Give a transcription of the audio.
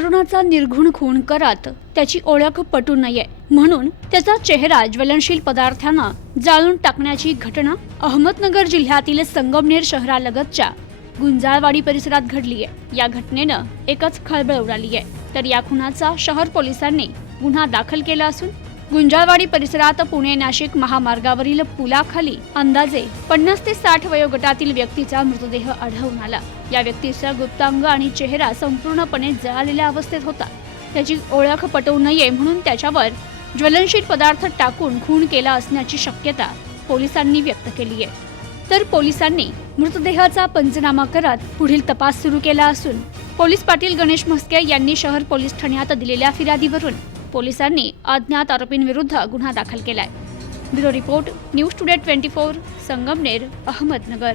तरुणाचा निर्घुण खून करत त्याची ओळख पटू नये. म्हणून त्याचा चेहरा ज्वलनशील पदार्थांना जाळून टाकण्याची घटना अहमदनगर जिल्ह्यातील संगमनेर शहरालगतच्या गुंजाळवाडी परिसरात घडली आहे या घटनेनं एकच खळबळ उडाली आहे तर या खुनाचा शहर पोलिसांनी गुन्हा दाखल केला असून गुंजाळवाडी परिसरात पुणे नाशिक महामार्गावरील पुलाखाली अंदाजे पन्नास ते साठ वयोगटातील व्यक्तीचा मृतदेह आढळून आला. या व्यक्तीचा गुप्तांग आणि चेहरा संपूर्णपणे जळालेल्या अवस्थेत होता. त्याची ओळख पटवू नये म्हणून त्याच्यावर ज्वलनशील पदार्थ टाकून खून केला असण्याची शक्यता पोलिसांनी व्यक्त केली आहे. तर पोलिसांनी मृतदेहाचा पंचनामा करत पुढील तपास सुरू केला असून पोलीस पाटील गणेश म्हस्के यांनी शहर पोलीस ठाण्यात दिलेल्या फिर्यादीवरून पोलिसांनी अज्ञात आरोपींविरुद्ध गुन्हा दाखल केलाय. Bureau report news today twenty four Sangamner Ahmednagar.